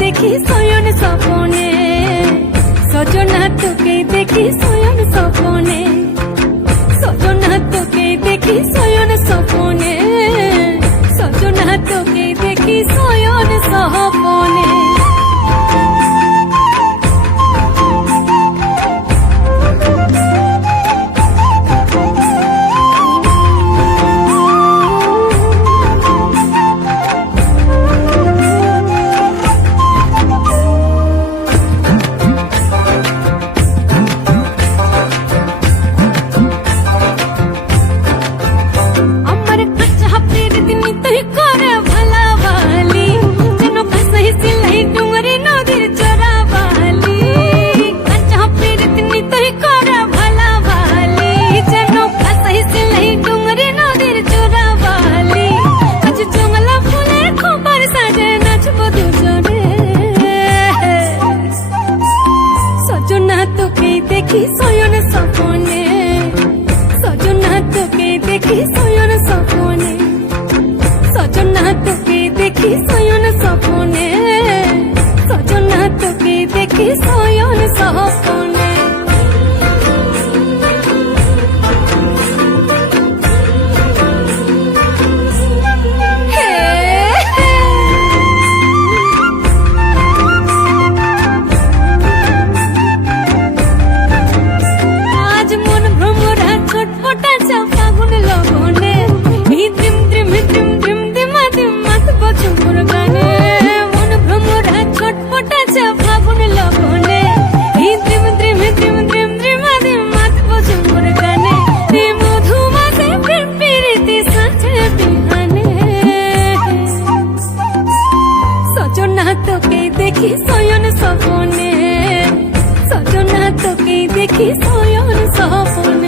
দেখি শয়ন স্বপনে, সজনা তোকে দেখি শয়ন স্বপনে, সজনা তোকে দেখি শয়ন স্বপনে, সজনা তোকে দেখি শয়ন স্বপনে। দেখি শয়ন স্বপনে, সজনা তোকে দেখি শয়ন স্বপনে, সজনা তোকে দেখি শয়ন স্বপনে, সজনা তোকে দেখি শয়ন স্বপনে। দেখি শয়ন স্বপনে, সজনা তোকে দেখি শয়ন স্বপনে।